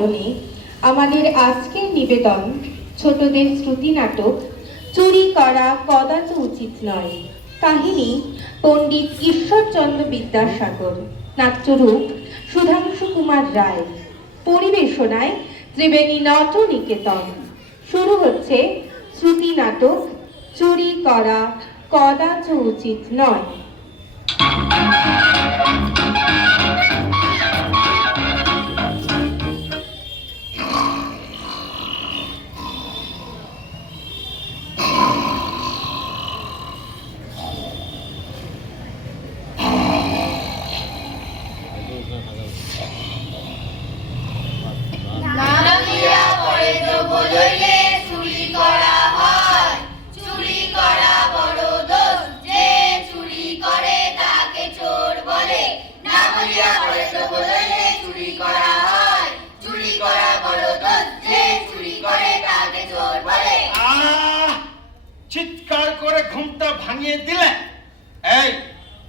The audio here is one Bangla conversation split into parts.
আয়োজনে আমাদের আজকের নিবেদন ছোটদের শ্রুতি নাটক চুরি করা কদাচ উচিত নয়। কাহিনী পণ্ডিত ঈশ্বরচন্দ্র বিদ্যাসাগর, নাট্যরূপ সুধাংশু কুমার রায়, পরিবেশনায় ত্রিবেণী নটনিকেতন। শুরু হচ্ছে শ্রুতি নাটক চুরি করা কদাচ উচিত নয়। চিৎকার করে ঘুমটা ভাঙিয়ে দিলে। এই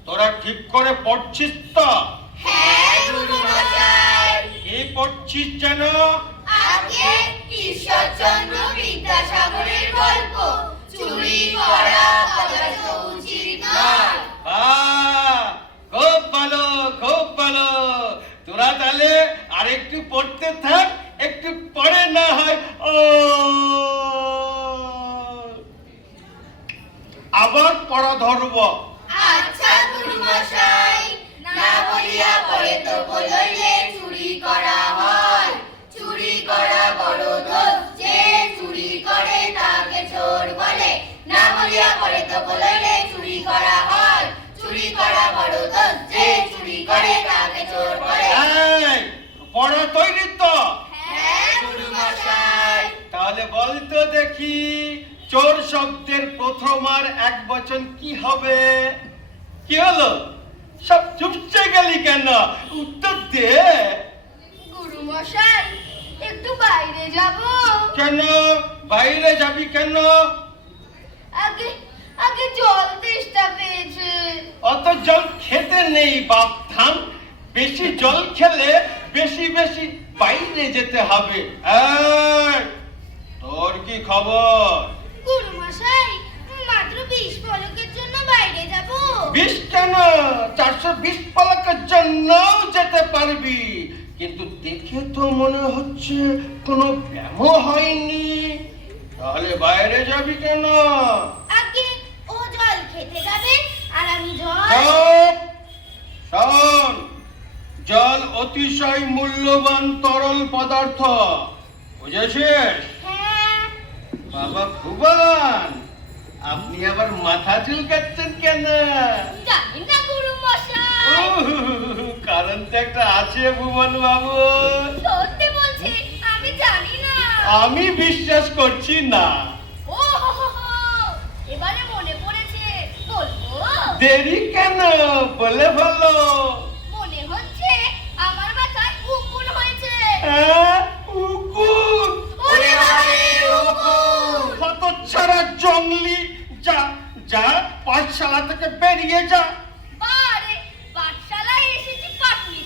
তোরা ঠিক করে পড়ছিস তো? হ্যাঁ গুরুমশাই। কি পড়ছিস যেন? আগে ঈশ্বরচন্দ্র বিদ্যাসাগরের গল্প চুরি করা কদাচ উচিত নয়। খুব ভালো, খুব ভালো। তোরা তাহলে আরেকটু পড়তে থাক, একটু পড়ে না হয় আবার পড়া ধরব। আচ্ছা গুরুমশাই। না বলিয়া পরে তো বলইলে চুরি করা হয়। চুরি করা বড় দোষ, যে চুরি করে তাকে চোর বলে। না বলিয়া পরে তো বলইলে চুরি করা হয়। চুরি করা বড় দোষ, যে চুরি করে তাকে চোর বলে। পড়া তৈরি তো? হ্যাঁ গুরুমশাই। তাহলে বল তো দেখি, চোর শব্দের প্রথম আর এক বচন কি হবে? কি হলো? সব চুপসে গেলি কেন? উত্তর দে। গুরুমশাই, একটু বাইরে যাব। কেন বাইরে যাবি কেন? আগে আগে জল তেষ্টা পেয়েছে। অত জল খেতে নেই বাপ ধান। বেশি জল খেলে বেশি বেশি বাইরে যেতে হবে। তোর কি খবর? গুরুমশাই, মাত্র 20 পলকের জন্য বাইরে যাব। 20 কেন, 420 পলকের জন্যও যেতে পারবি। কিন্তু দেখে তো মনে হচ্ছে কোনো ব্যায়ামও হয়নি। তাহলে বাইরে যাবি কেন? আগে ও জল খেতে যাবে আর আমি জল। শোন, জল অতিশয় মূল্যবান তরল পদার্থ, বুঝেছিস? হ্যাঁ। বাবা ভুবন, আপনি আবার মাথা চুলকাচ্ছেন কেন? জানি না গুরুমশাই। কারণ তো একটা আছে ভুবন বাবু। সত্যি বলছি, আমি জানি না। আমি বিশ্বাস করছি না। ও এবারে মনে পড়েছে, বলবো? দেরি কেন, বলে ভালো। মনে হচ্ছে আমার মাথায় উকুন হয়েছে। উকুন? ওরে বাবারে, উকুন! হতচ্ছাড়া জঙ্গলি, যা যা পাঠশালা থেকে বেরিয়ে যা। বারে, পাঠশালায় এসেছি পাটনি,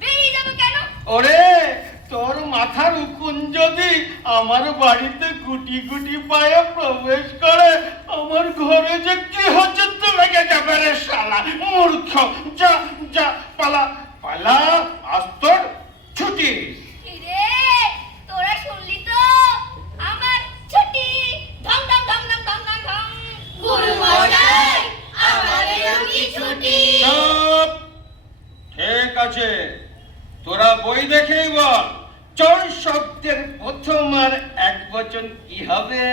বেরিয়ে যাবো কেন? ওরে, তোর মাথার উকুন যদি আমার বাড়িতে গুটি গুটি পায়ে প্রবেশ করে, আমার ঘরে যে কি হচ্ছে তো লেগে যাবে রে শালা মূর্খ। যা যা, পালা পালা, আজ তোর ছুটি। রে, তোরা শুনলি তো? আমার ছুটি। ঢং ঢং ঢং ঢং ঢং ঢং ঢং। গুরুমশাই, আমাদেরও কি ছুটি? চুপ! ঠিক আছে, তোরা বই দেখেই বল, চোর শব্দের প্রথম আর এক বচন কি হবে?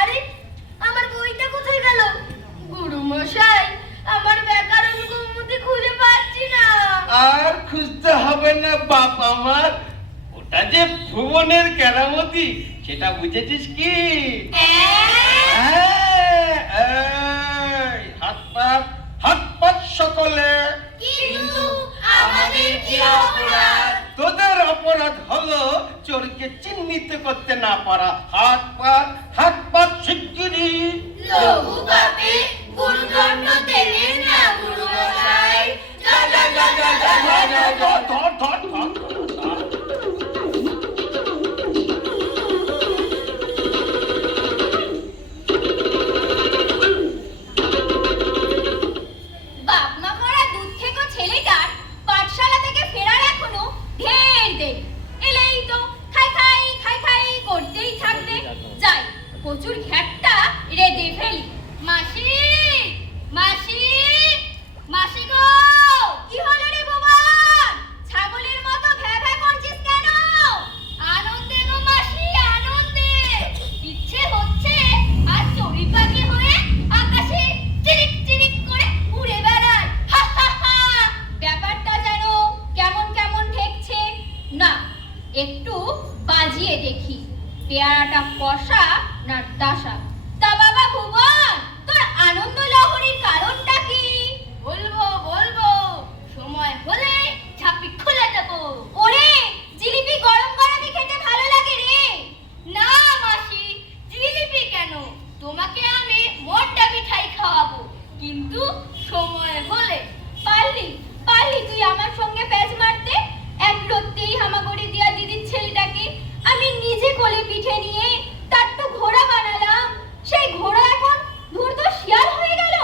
আরে, আমার বইটা কোথায় গেল? গুরুমশাই, আমার ব্যাকরণ কৌমুদি খুঁজে পাচ্ছি না। আর খুঁজতে হবে না বাপ আমার, ওটা যে ভুবনের কেরামতি, সেটা বুঝেছিস কি? হাত পাত সকলে। কিন্তু আমাদের কি অপরাধ? তোদের অপরাধ হলো চোরকে চিহ্নিত করতে না পারা। হাত পাত শিগগিরি। লঘু পাপে গুরুদণ্ড দেবেন না গুরুমশাই। ধর ধর ধর। যাই কচুর ঘ্যাটটা রেঁধে ফেলি। মাসি, মাসি, মাসি গো, কি হলো রে ভুবন? ছাগলের মতো ভ্যা ভ্যা করছিস কেন? আনন্দে গো মাসি, আনন্দে। ইচ্ছে হচ্ছে আর চড়ুই পাখি হয়ে আকাশে চিরিক চিরিক করে উড়ে বেড়ায়। হা হা হা। ব্যাপারটা যেন কেমন কেমন ঠেকছে না, একটু বাজিয়ে দেখি পেয়ারাটা কষা না ডাসা। তা বাবা ভুবন, তোর আনন্দ লহরীর কারণটা কি? বলবো বলবো, সময় হলে ঝাঁপি খুলে দেবো। ওরে, জিলিপি গরম গরমই খেতে ভালো লাগে রে। না মাসি, জিলিপি কেন, তোমাকে আমি মোটা মিঠাই খাওয়াবো, কিন্তু সময় হলে। পারলি পারলি তুই আমার সঙ্গে প্যাচ মারতে? এক রত্তেই হামাগুড়ি দিয়া দিদির ছেলেটাকে আমি নিজে কোলে পিঠে নিয়ে তার তো ঘোড়া বানালাম, সেই ঘোড়া এখন ধূর্ত শিয়াল হয়ে গেল।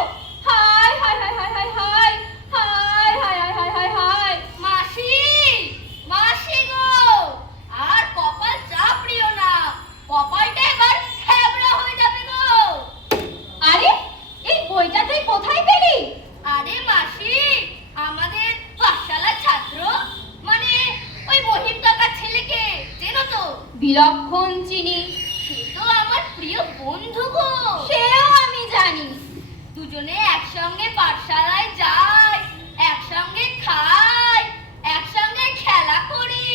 হায় হায় হায় হায় হায় হায় হায় হায় হায় হায় হায় হায়। মাসি, মাসি গো, আর কপাল চাপড়িও না, কপালটা এবার থেবড়া হয়ে যাবে গো। আরে, এই বইটা তুই কোথায় পেলি? আরে মাসি, আমাদের পাঠশালার ছাত্র, মানে ওই মহিম কাকার ছেলেকে চেনো তো? বিলক্ষণ চিনি, সে তো আমার প্রিয় বন্ধু গো। সেও আমি জানি। দুজনে একসঙ্গে পাঠশালায় যাই, একসঙ্গে খাই, একসঙ্গে খেলা করি,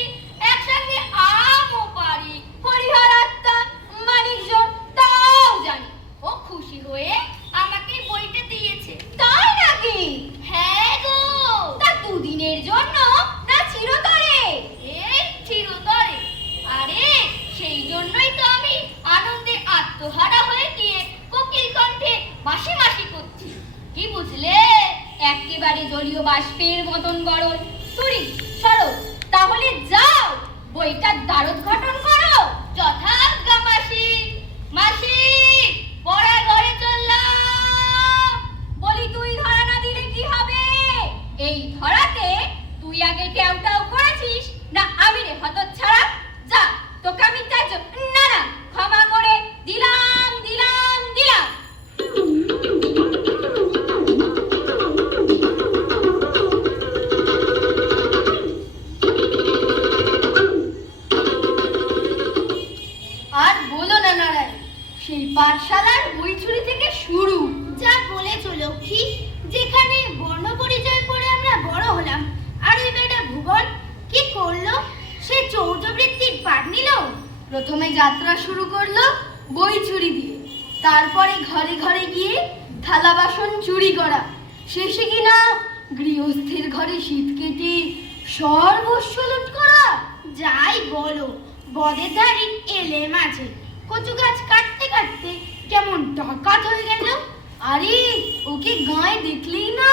একসঙ্গে আমও পারি। হরিহর আত্মা মানিকজন তাও জানি। ও খুশি হয়ে আমাকে বইটা দিয়েছে। তাই নাকি? হ্যাঁ গো। তা দুদিনের জন্য না চিরতরে? এই চিরতরে। আরে সেই জন্যই তো আমি আনন্দে আত্মহারা হয়ে গিয়ে কোকিল কণ্ঠে মাসি মাসি করছি। কি বুঝলে? একেবারে জলীয় বাষ্পের মতন গরল। তুরি সরো, তাহলে যাও বইটার দ্বারোদ্ঘাটন করো। যথাজ্ঞা মাসি। মাসি, পড়া ঘরে চললাম। বলি তুই ধরা না দিলে কি হবে? এই ধরাতে তুই আগে ট্যাউটাও করেছিস না আমি রে হতচ্ছাড়া? যা, তোকে আমি ত্যায্য, না না, ক্ষমা করে দিলাম দিলাম দিলাম। আর বলো না নারায়ণ, সেই পাঠশালার বই চুরি থেকে শুরু। যা বলেছো লক্ষ্মী, যেখানে বর্ণ পরিচয় পড়ে আমরা বড় হলাম, আর ওই বেটা ভুবন কি করলো? সে চৌর্যবৃত্তির পাঠ নিল। প্রথমে যাত্রা শুরু করলো বই চুরি দিয়ে, তারপরে ঘরে ঘরে গিয়ে থালা বাসন চুরি করা, শেষে কিনা গৃহস্থের ঘরে শীত কেটে সর্বস্ব লুট করা। যাই বলো, বদের ধারি এলে মাঝে কচু গাছ কাটতে কাটতে কেমন ডাকাত হয়ে গেল। আরে ওকে গায়ে দেখলেই না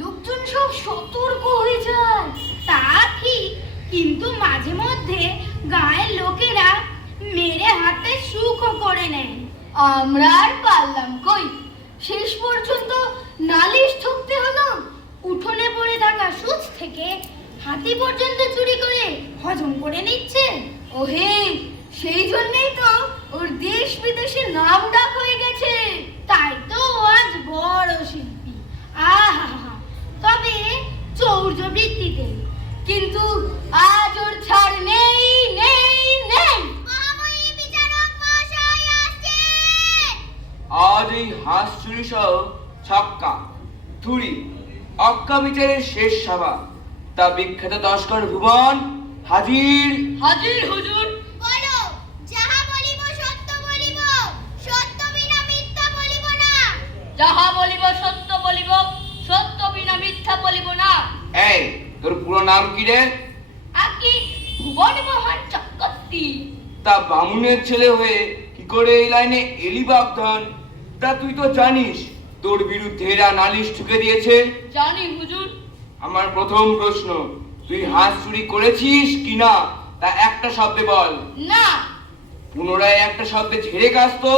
লোকজন সব সতর্ক হয়ে যায়। তা ঠিক, কিন্তু মাঝে মধ্যে গায়ের লোকেরা মেরে হাতে সুখও করে নেয়। আমরা আর পারলাম কই, শেষ পর্যন্ত নালিশ ঠুকতে হলো। উঠোনে পড়ে থাকা সুচ থেকে হাতি পর্যন্ত চুরি করে হজম করে নিচ্ছে। ওহে, সেই জন্যই তো ওর দেশ বিদেশে নাম ডাক হয়ে গেছে। তাই তো আজ বড় শিল্পী। আহা, তবে চৌর্যবৃত্তিতে কিন্তু আজ ওর ছাড় নেই নেই নেই। মহাময়ী বিচারক মহাশয় আসছেন। আজ এই হাঁস চুরি সহ ছক্কা থুড়ি অক্কা বিচারের শেষ সভা। তা বিখ্যাত তস্কর ভুবন হাজির। হাজির হুজুর। বলো, যাহা বলিব সত্য বলিব, সত্য বিনা মিথ্যা বলিব না। যাহা বলিব সত্য বলিব, সত্য বিনা মিথ্যা বলিব না। এই, তোর পুরো নাম কি রে? আকি ভুবন মোহন চক্রবর্তী। তা বামুনের ছেলে হয়ে কি করে এই লাইনে এলি বাপধন? তা তুই তো জানিস তোর বিরুদ্ধে এরা নালিশ ঠুকে দিয়েছে। জানি হুজুর। আমার প্রথম প্রশ্ন, তুই হাঁস চুরি করেছিস কিনা তা একটা শব্দে বল। না। পুনরায় একটা শব্দে ঝেড়ে কাশতো।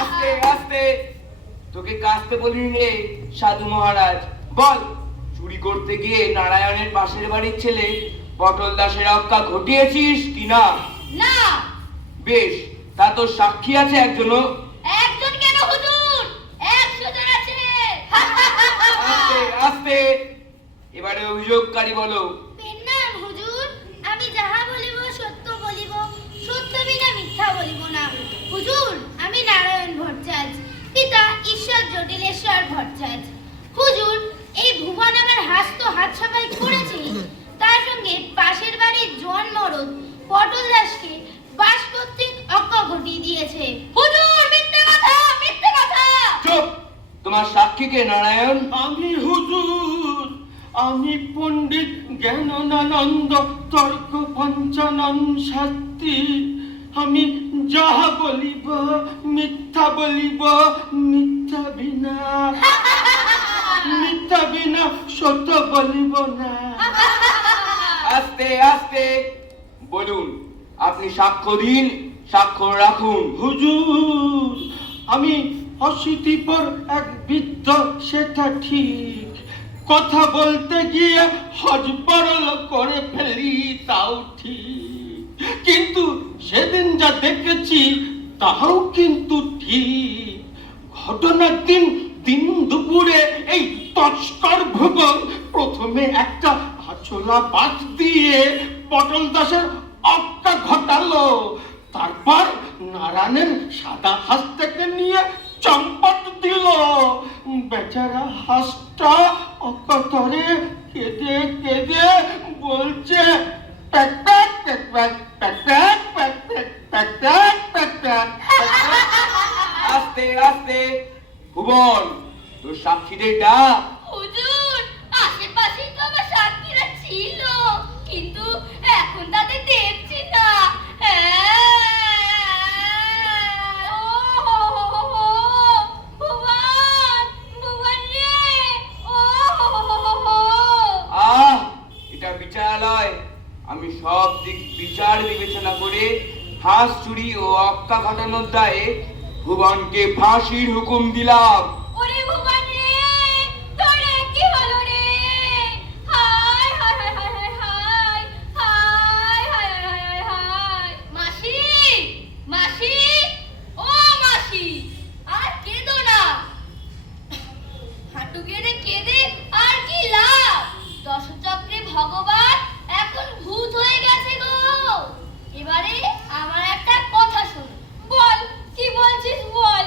আস্তে আস্তে, তোকে কাশতে বলিনি রে সাধু মহারাজ। বল, চুরি করতে গিয়ে নারায়ণের পাশের বাড়ির ছেলে পটল দাসের অক্কা ঘটিয়েছিস কিনা? না। বেশ, তা তো সাক্ষী আছে একজনও। একজন কেন হুজুর, 100 জন আছে। আস্তে আস্তে, এবারে অভিযোগকারী বলো। পেন্নাম হুজুর, আমি যাহা বলিব সত্য বলিব, সত্য বিনা মিথ্যা বলিব না। হুজুর, আমি নারায়ণ ভট্টাচার্য, পিতা ঈশ্বর জটিলেশ্বর ভট্টাচার্য। হুজুর, এই ভুবন আমার হাস্ত হাত সাফাই করেছে, তার সঙ্গে পাশের বাড়ির জোয়ান মরদ পটল দাসকে বাস কর্তৃক অক্কা ঘটিয়ে দিয়েছে। হুজুর, মিথ্যে কথা, মিথ্যে কথা। চুপ! তোমার সাক্ষীকে নারায়ণ? আমি হুজুর, আমি পণ্ডিত জ্ঞানানন্দ তর্ক পঞ্চানন শাস্ত্রী। আমি যাহা বলিব মিথ্যা বলিব, মিথ্যা বিনা সত্য বলিব না। আস্তে আস্তে বলুন, আপনি সাক্ষ্য দিন, স্বাক্ষর রাখুন। হুজুর, আমি অশীতিপর এক বৃদ্ধ, সেটা ঠিক। কথা বলতে গিয়ে হজবরল করে ফেলি, তাও ঠিক। কিন্তু সেদিন যা দেখেছি তাহাও কিন্তু ঠিক। ঘটনার দিন দুপুরে এই তস্কর ভুবন প্রথমে একটা আচলা বাজ দিয়ে পটল দাসের অক্কা ঘটালো। তারপর নারায়ণের সাদা হাঁস থেকে নিয়ে চম্পট দিল। বেচারা হাঁসটা অকাতরে কেঁদে কেঁদে বলছে, pack pack pack pack pack pack pack pack pack pack pack pack. আস্তে আস্তে, ভুবন, তোর সাক্ষীদের ডাক। হুজুর, আশেপাশেই তো আমার সাক্ষীরা ছিল, কিন্তু এখন তাদের দেখছি না। ভুবন, ভুবন রে, আহ, এটা বিচারালয়। আমি সব দিক বিচার বিবেচনা করে হাঁস চুরি ও অক্কা ঘটানোর দায়ে ভুবনকে ফাঁসির হুকুম দিলাম। ওরে ভুবন রে, তোর কি হলো রে? হায় হায় হায় হায় হায় হায় হায় হায় হায় হায়। মাসি, মাসি, ও মাসি, আর কেঁদো না। হাঁটু গেড়ে কেঁদে আর কি লাভ? দশচক্রে ভগবান এখন ভূত হয়ে গেছে গো। এবারে আমার একটা কথা শোনো। বল, কি বলছিস বল।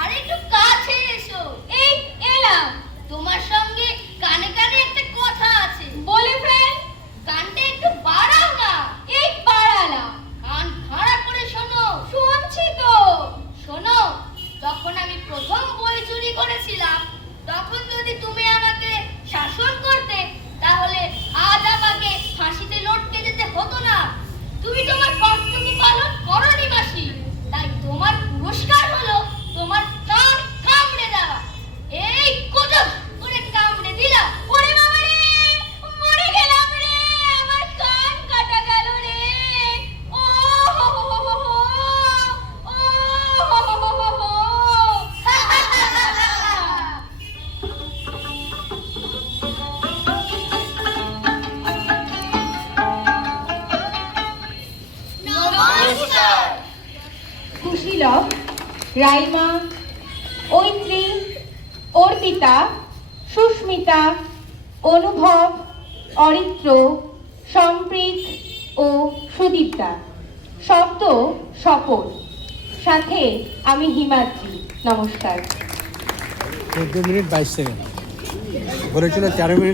আরে একটু কাছে এসো। এই এলাম। তোমার সঙ্গে কানে কানে একটা কথা আছে। বলে ফেল। কানটা একটু বাড়াও না। এই বাড়ালাম। কান খাড়া করে শোনো। শুনছি তো। শোনো, যখন আমি প্রথম বই চুরি করেছিলাম, তখন যদি তুমি আমাকে শাসন করতে, তাহলে আজ আমাকে ফাঁসিতে লটকে যেতে হতো না। তুমি তোমার কর্তব্য পালন করোনি মাসি, তাই তোমার পুরস্কার হলো তোমার কান কামড়ে দেওয়া। এই কোজো করে কামড়ে দিলা। ওরে বাবা রে, মরে গেলাম রে, আমার কান কাটা গেল রে। ও হো হো হো হো হো, ও হো হো হো হো হো। নমস্কার। কুশীলব, রাইমা, ঐত্রী, অর্পিতা, সুস্মিতা, অনুভব, অরিত্র, সম্প্রীত ও সুদীপ্তা। শব্দ শপথ, সাথে আমি হিমাদ্রি। নমস্কার। 14 মিনিট 22 সেকেন্ড বলেছিল 13 মিনিট।